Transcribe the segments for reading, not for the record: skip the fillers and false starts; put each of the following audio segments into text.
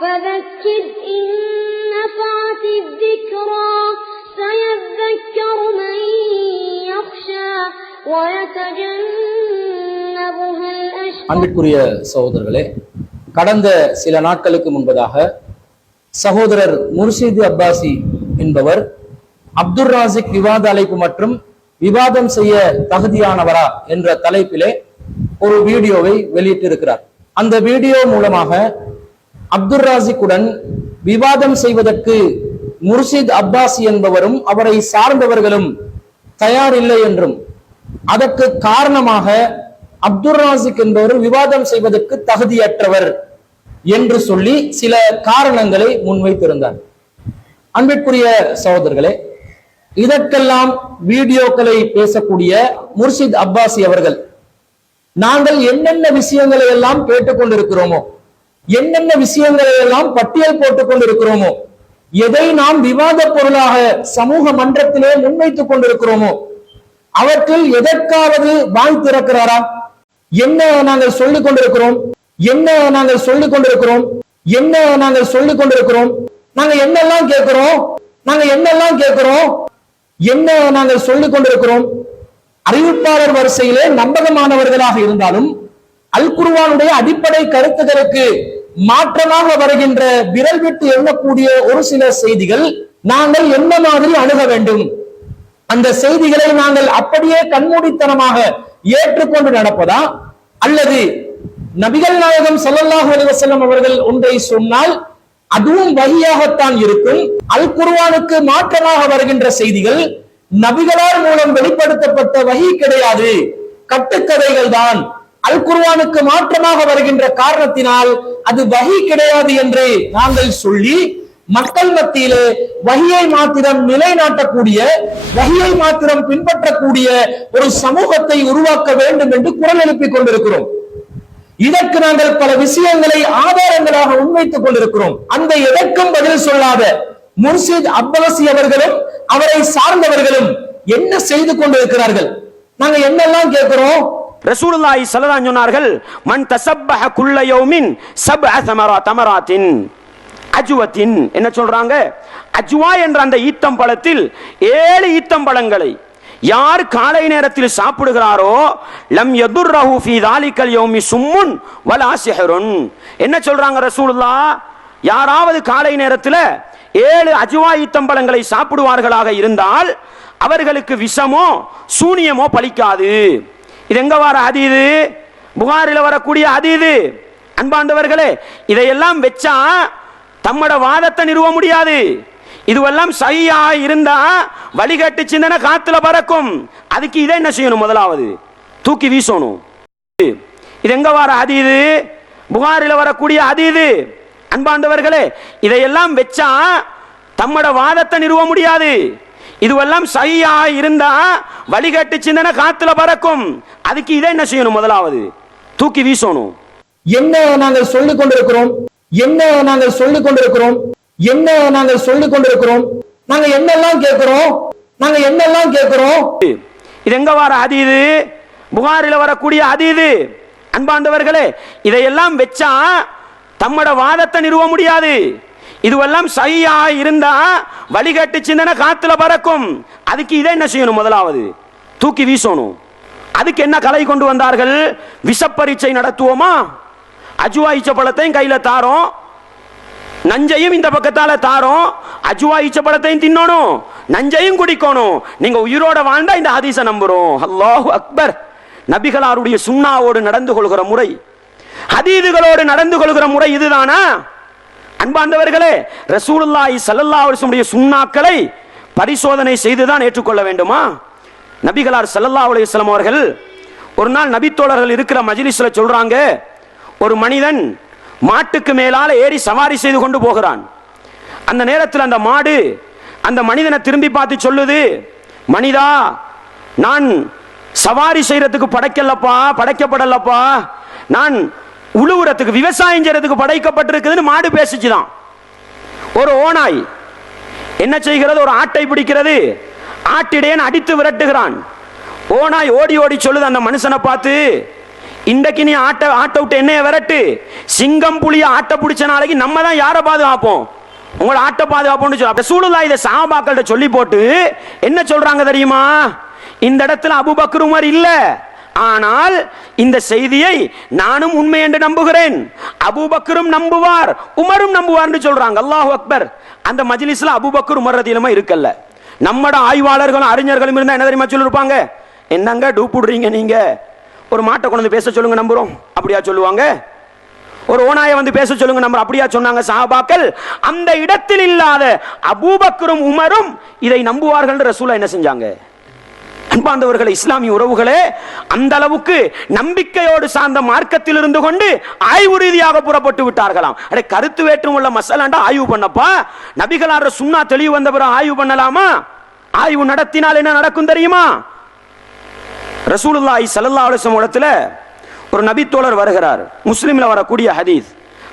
فذكر إن نفعت الذكرى سيذكر من يخشى ويتجنبها الأشقى. அன்பிற்குரிய சகோதரர்களே, கடந்த சில நாட்களுக்கு முன்பதாக சகோதரர் முர்ஷித் அப்பாசி என்பவர் அப்துல் ராசிக் விவாத அழைப்பு மற்றும் விவாதம் செய்ய தகுதியானவரா என்ற தலைப்பிலே ஒரு வீடியோவை வெளியிட்டிருக்கிறார். அந்த வீடியோ மூலமாக அப்துல் ராசிக்குடன் விவாதம் செய்வதற்கு முர்ஷித் அப்பாசி என்பவரும் அவரை சார்ந்தவர்களும் தயாரில்லை என்றும், அதற்கு காரணமாக அப்துல் ராசிக் என்பவர் விவாதம் செய்வதற்கு தகுதியற்றவர் என்று சொல்லி சில காரணங்களை முன்வைத்திருந்தார். அன்பிற்குரிய சகோதரர்களே, இதற்கெல்லாம் வீடியோக்களை பேசக்கூடிய முர்ஷித் அப்பாசி அவர்கள், நாங்கள் என்னென்ன விஷயங்களை எல்லாம் கேட்டுக்கொண்டிருக்கிறோமோ, என்னென்ன விஷயங்களை எல்லாம் பட்டியல் போட்டுக் கொண்டிருக்கிறோமோ, எதை நாம் விவாத பொருளாக சமூக மன்றத்திலே முன்வைத்துக் கொண்டிருக்கிறோமோ, அவற்றில் எதற்காவது வாய் திறக்கிறாரா? என்ன நாங்கள் சொல்லிக் கொண்டிருக்கிறோம், என்ன நாங்கள் சொல்லிக் கொண்டிருக்கிறோம், என்ன நாங்கள் சொல்லிக் கொண்டிருக்கிறோம், நாங்க என்னெல்லாம் கேட்கிறோம், நாங்க என்னெல்லாம் கேட்கிறோம், என்ன நாங்கள் சொல்லிக் கொண்டிருக்கிறோம். அறிவிப்பாளர் வரிசையிலே நம்பகமானவர்களாக இருந்தாலும் அல் குர்ஆனுடைய அடிப்படை கருத்துக்களுக்கு மாற்றமாக வருகின்ற விரல் விட்டு எண்ணக்கூடிய ஒரு சில செய்திகள் நாங்கள் என்ன மாதிரி அணுக வேண்டும், அந்த செய்திகளை நாங்கள் அப்படியே கண்மூடித்தனமாக ஏற்றுக்கொண்டு நடப்பதா, அல்லது நபிகள் நாயகம் ஸல்லல்லாஹு அலைஹி வஸல்லம் அவர்கள் ஒன்றை சொன்னால் அதுவும் வஹியாகத்தான் இருக்கும், அல் குர்ஆனுக்கு மாற்றமாக வருகின்ற செய்திகள் நபிகளார் மூலம் வெளிப்படுத்தப்பட்ட வஹி கிடையாது, கட்டுக்கதைகள் தான், அல் குர்ஆனுக்கு மாற்றமாக வருகின்ற காரணத்தினால் அது வஹி கிடையாது என்று நாங்கள் சொல்லி மக்கள் மத்தியிலே வஹியை மாத்திரம் நிலைநாட்டக்கூடிய, வஹியை மாத்திரம் பின்பற்றக்கூடிய ஒரு சமூகத்தை உருவாக்க வேண்டும் என்று குரல் எழுப்பிக் கொண்டிருக்கிறோம். இதற்கு நாங்கள் பல விஷயங்களை ஆதாரங்களாக முன்வைத்துக் கொண்டிருக்கிறோம். அந்த எதற்கும் பதில் சொல்லாத முர்ஷித் அப்பாசி அவர்களும் அவரை சார்ந்தவர்களும் என்ன செய்து கொண்டிருக்கிறார்கள்? நாங்க என்னெல்லாம் கேட்கிறோம்? ரசூலுல்லாஹி ஸல்லல்லாஹு அலைஹி சொன்னார்கள், மன் தஸப்பஹ குல்ல யௌமின் சப்அ தமராத்தின் அஜ்வத்தின். என்ன சொல்றாங்க? அஜ்வா என்ற அந்த ஈத்தம் பழத்தில் 7 ஈத்தம் பழங்களை யார் காலை நேரத்தில் சாப்பிடுகிறாரோ லம் யதுர்ரஹு ஃபீ தாலிகல் யௌமி சும்முன் வலா சிஹ்ருன். என்ன சொல்றாங்க ரசூலுல்லாஹ்? யாராவது காலை நேரத்தில் 7 அஜ்வா ஈத்தம்பழங்களை சாப்பிடுவார்களாக இருந்தால் அவர்களுக்கு விஷமோ சூனியமோ பலிக்காது. இது எங்க வர ஹதீது? புகாரில வரக்கூடிய ஹதீது. அன்பாண்டவர்களே, இதையெல்லாம் வச்சா தம்மோட வாதத்தை நிறுவ முடியாது. இதுவெல்லாம் சஹீஹா இருந்தா வழிகட்டு சிந்தனை காத்துல பறக்கும். அதுக்கு இதை என்ன செய்யணும்? முதலாவது தூக்கி வீசணும். இது எங்க வர ஹதீது? புகாரில வரக்கூடிய ஹதீது. அன்பாண்டவர்களே, இதையெல்லாம் வச்சா தம்மோட வாதத்தை நிறுவ முடியாது. இதுவெல்லாம் சஹீஹா இருந்தா வழிகட்டு சிந்தனை காத்துல பறக்கும். அதுக்கு இதை என்ன செய்யணும்? முதலாவது தூக்கி வீசணும். என்ன நாங்கள் சொல்லிக் கொண்டிருக்கிறோம், என்ன நாங்கள் சொல்லிக் கொண்டிருக்கிறோம், என்ன நாங்கள் சொல்லிக் கொண்டிருக்கிறோம், நாங்க என்னெல்லாம் கேட்கிறோம், நாங்க என்னெல்லாம் கேட்கிறோம். இது எங்க வர ஹதீது? புகாரில வரக்கூடிய ஹதீது. அன்பாண்டவர்களே, இதையெல்லாம் வச்சா தம்மோட வாதத்தை நிறுவ முடியாது. இதுவெல்லாம் சஹீஹா இருந்தா வழிகட்டு சிந்தனை காத்துல பறக்கும். அதுக்கு இதை என்ன செய்யணும்? முதலாவது தூக்கி வீசணும். அதுக்கு என்ன கலை கொண்டு வந்தார்கள்? விஷப்பரீட்சை நடத்துவோமா? அஜ்வா ஈச்சப்பழத்தையும் கையில தாரோம், நஞ்சையும் இந்த பக்கத்தால தாரோம், அஜ்வா ஈச்சப்பழத்தையும் தின்னணும், நஞ்சையும் குடிக்கணும். நீங்க உயிரோட வாழ்ந்தா இந்த ஹதீஸை நம்புறோம். அல்லாஹு அக்பர். நபிகளாருடைய சுன்னாவோடு நடந்து கொள்கிற முறை, ஹதீதுகளோடு நடந்து கொள்கிற முறை இதுதானா? அன்பார்ந்தவர்களே, ரசூலுல்லாஹி ஸல்லல்லாஹு அலைஹி வஸல்லம் சுன்னாக்களை பரிசோதனை செய்துதான் ஏற்றுக்கொள்ள வேண்டுமா? நபிகளார் ஸல்லல்லாஹு அலைஹி வஸல்லம் அவர்கள் ஒரு நாள் நபித்தோழர்கள் இருக்கிற மஜ்லிஸ்ல சொல்றாங்க, ஒரு மனிதன் மாட்டுக்கு மேலால ஏறி சவாரி செய்து கொண்டு போகிறான். அந்த நேரத்தில் அந்த மாடு அந்த மனிதனை திரும்பி பார்த்து சொல்லுது, மனிதா, நான் சவாரி செய்யறதுக்கு படைக்கப்படலப்பா, நான் உழுவுறதுக்கு விவசாயம் செய்யறதுக்கு படைக்கப்பட்டிருக்குதுன்னு மாடு பேசிச்சுதான். ஒரு ஓநாய் என்ன செய்கிறது? ஒரு ஆட்டை பிடிக்கிறது, ஆட்டிடையன் அடித்து விரட்டுகிறான். ஓநாய் ஓடி ஓடி சொல்லுது அந்த மனுஷனை பார்த்து, இன்றைக்கு நீ ஆட்ட விட்டு என்னைய விரட்டு, சிங்கம் புலிய ஆட்ட பிடிச்ச நாளைக்கு நம்ம தான் யாரை பாதுகாப்போம்? உங்களை ஆட்ட பாதுகாப்போம்னு சொல்ல ரசூலுல்லாஹ் இதை சஹாபாக்கள்கிட்ட சொல்லி போட்டு என்ன சொல்றாங்க தெரியுமா? இந்த இடத்துல அபூபக்கர் உமர் இல்ல, ஆனால் இந்த செய்தியை நானும் உண்மை என்று நம்புகிறேன், அபூபக்கரும் நம்புவார் உமரும் நம்புவார்னு சொல்றாங்க. அல்லாஹு அக்பர். அந்த மஜ்லிஸ்ல அபூபக்கர் உமர் ரதியல்லாஹு இருக்கல்ல. நம்மட ஆய்வாளர்களும் அறிஞர்களும் இருந்தா என்ன தெரியுமா சொல்லிருப்பாங்க? என்னங்க டூப்புடுறீங்க நீங்க, ஒரு மாட்டை கொண்டு பேச சொல்லுங்க நம்புறோம், அப்படியா சொல்லுவாங்க? ஒரு ஓனாயை வந்து பேச சொல்லுங்க நம்புறோம், அப்படியா சொன்னாங்க சஹாபாக்கள்? அந்த இடத்தில் இல்லாத அபூபக்கரும் உமரும் இதை நம்புவார்கள். ரசூலா என்ன செஞ்சாங்க? அன்பார்ந்தவர்களே, இஸ்லாமிய உறவுகளே, அந்த அளவுக்கு நம்பிக்கையோடு சார்ந்த மார்க்கத்தில் இருந்து கொண்டு ஆய்வு ரீதியாக புறப்பட்டு விட்டார்களாம். அட கருத்து வேற்றும் உள்ள மசாலாண்டா ஆய்வு பண்ணப்பா, நபிகளார் சுன்னா தெளிவு வந்த பிறகு ஆய்வு பண்ணலாமா? ஆய்வு நடத்தினால் என்ன நடக்கும் தெரியுமா? ரசூலுல்லாஹி ஸல்லல்லாஹு அலைஹி வஸல்லம் இடத்துல ஒரு நபி தோழர் வருகிறார். முஸ்லிம்ல வரக்கூடிய ஹதீஸ்.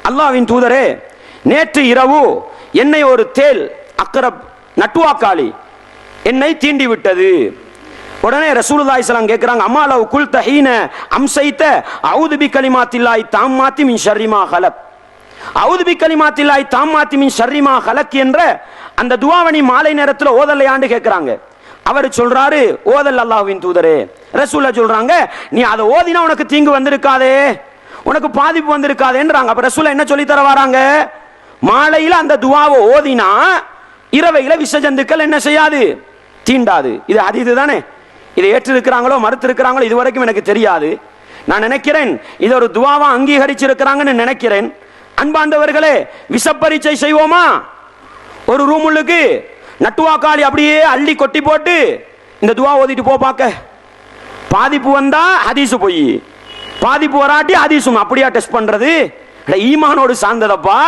அல்லாஹ்வின் தூதரே, நேற்று இரவு என்னை ஒரு தேல் அக்ரப் நட்டுவாக்காளி என்னை தீண்டி விட்டது. உடனே ரசூலுல்லாஹி ஸல்லல்லாஹு கேக்குறாங்க, அம்மா லவ் குல்த ஹீன அம்சைத அஊது பிகலிமாத்தில்லாஹி தாம்மாத்தி மின் ஷர்ரி மா ஹலக். அஊது பிகலிமாத்தில்லாஹி தாம்மாத்தி மின் ஷர்ரி மா ஹலக் என்ற அந்த துஆவனி மாலை நேரத்தில் ஓதலையாண்டு கேட்கிறாங்க. அவர் சொல்றாரு, ஓதல் அல்லாஹ்வின் தூதரே. ரசூலுல்லாஹ் சொல்றாங்க, நீ அதை ஓதினா உனக்கு தீங்கு வந்திருக்காதே, உனக்கு பாதிப்பு வந்திருக்காதேன்றாங்க. அப்ப ரசூலுல்லாஹ் என்ன சொல்லி தர வராங்க? மாலையில அந்த துஆவை ஓதினா இரவையில விஷஜந்துக்கள் என்ன செய்யாது? தீண்டாது. இது ஹதீஸ் தானே? இதை ஏற்றிருக்கிறாங்களோ மறுத்து இருக்கிறாங்களோ இதுவரைக்கும் எனக்கு தெரியாது. நான் நினைக்கிறேன் இது ஒரு துஆவா அங்கீகரிச்சிருக்கிறாங்கன்னு நினைக்கிறேன். அன்பார்ந்தவர்களே, விஷப்பரீட்சை செய்வோமா? ஒரு ரூமுள்ளுக்கு நட்டுவாக்காளி அப்படியே அள்ளி கொட்டி போட்டு இந்த துஆ ஓதிட்டு போ பார்க்க. பாதிப்பு வந்தா ஹதீஸ் போய், பாதிப்பு வராட்டி ஹதீஸும். அப்படியா டெஸ்ட் பண்றது? ஈமானோடு சார்ந்ததப்பா,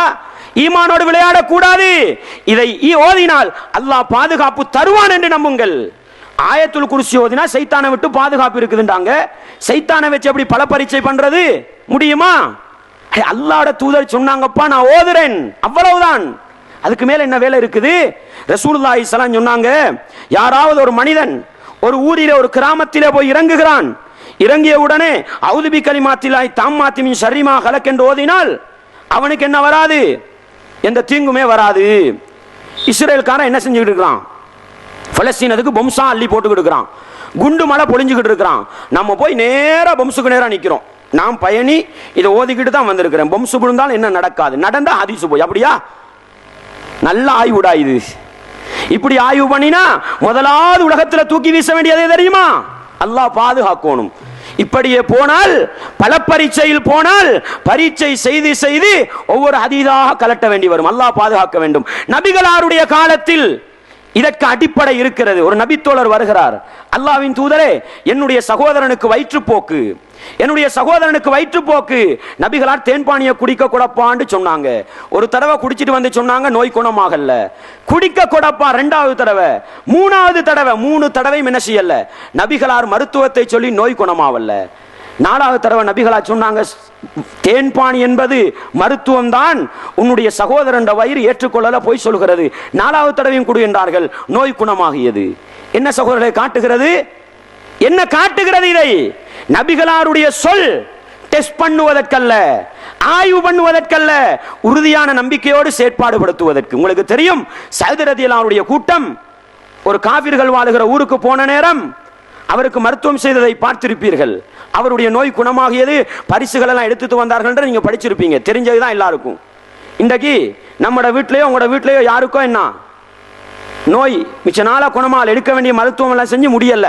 ஈமானோடு விளையாட கூடாது. இதை ஓதினால் அல்லாஹ் பாதுகாப்பு தருவான் என்று நம்புங்கள். ஆயத்துல் குர்சி ஓதினா சைத்தானை விட்டு பாதுகாப்பு இருக்குதுன்றாங்க. சைத்தானை வச்சு எப்படி பல பரீட்சை பண்றது முடியுமா? அல்லாஹ்வோட தூதர் சொன்னாங்கப்பா, நான் ஓதுறேன், அவ்வளவுதான். அதுக்கு மேல என்ன வேலை இருக்குது? ரசூலுல்லாஹி ஸல்லல்லாஹு அலைஹி வஸல்லம் சொன்னாங்க, யாராவது ஒரு மனிதன் ஒரு ஊரிலே ஒரு கிராமத்திலே போய் இறங்குகிறான், இறங்கிய உடனே அஊது பிகலிமாத்தில்லாஹி தாம்மாத்தி மின் ஷர்ரி மா ஹலக் என்று ஓதினால் அவனுக்கு என்ன வராது? எந்த தீங்குமே வராது. இஸ்ரேல்காரன் என்ன செஞ்சுக்கிட்டு இருக்கிறான்? பலஸ்தீனத்துக்கு பொம்சா அள்ளி போட்டுக்கிட்டு இருக்கிறான், குண்டு மழை பொழிஞ்சுக்கிட்டு இருக்கிறான். நம்ம போய் நேரா பொம்சுக்கு நேரா நிக்கிறோம். நான் பயணி இதை ஓதிக்கிட்டு தான் வந்திருக்கிறேன். பொம்சு விழுந்தால் என்ன நடக்காது, நடந்தா ஹதீஸ் போய். அப்படியா? நல்ல ஆய்வுடா இது. இப்படி ஆய்வு பண்ணினா முதலாவது உலகத்துல தூக்கி வீச வேண்டியதே தெரியுமா? அல்லாஹ் பாதுகாக்கணும். இப்படியே போனால், பல பரீட்சையில் போனால் பரீட்சை செய்து செய்து ஒவ்வொரு ஹதீஸாக கலட்ட வேண்டி வரும். அல்லாஹ் பாதுகாக்க வேண்டும். நபிகளாருடைய காலத்தில் இதற்கு அடிப்படை இருக்கிறது. ஒரு நபித்தோழர் வருகிறார், அல்லாஹ்வின் தூதரே, என்னுடைய சகோதரனுக்கு வயிற்றுப்போக்கு, என்னுடைய சகோதரனுக்கு வயிற்றுப்போக்கு, நபிகளார் தேன்பானியை குடிக்க கொடப்பான்னு சொன்னாங்க. ஒரு தடவை குடிச்சிட்டு வந்து சொன்னாங்க, நோய் குணமாகல. குடிக்க கொடப்பா ரெண்டாவது தடவை, மூணாவது தடவை, 3 தடவையும் என்ன செய்யல, நபிகளார் மருத்துவத்தை சொல்லி நோய் குணமாவல்ல. 4வது தடவை நபிகளா சொன்னாங்க, தேன்பானி என்பது மருத்துவம் தான், உன்னுடைய சகோதரன் வயிறு ஏற்றுக்கொள்ளல போய் சொல்கிறது. 4வது தடவையும் குடு என்றார்கள், நோய் குணமாகியது. என்ன சகோதரரை காட்டுகிறது? என்ன காட்டுகிறது? இதை நபிகளாருடைய சொல் டெஸ்ட் பண்ணுவதற்கல்ல, ஆய்வு பண்ணுவதற்கல்ல, உறுதியான நம்பிக்கையோடு செயற்பாடுபடுத்துவதற்கு. உங்களுக்கு தெரியும், சஅத் ரலியல்லாஹு அன்ஹுடைய கூட்டம் ஒரு காபிர்கள் வாழுகிற ஊருக்கு போன நேரம் அவருக்கு மருத்துவம் செய்ததை பார்த்திருப்பீர்கள். அவருடைய நோய் குணமாகியது, பரிசுகள் எல்லாம் எடுத்துட்டு வந்தார்கள் என்று நீங்க படிச்சிருப்பீங்க, தெரிஞ்சதுதான் எல்லாருக்கும். இன்றைக்கு நம்மட வீட்லயோ உங்களோட வீட்லயோ யாருக்கோ என்ன நோய் மிச்ச நாளா குணமால் எடுக்க வேண்டிய மருத்துவம் எல்லாம் செஞ்சு முடியல.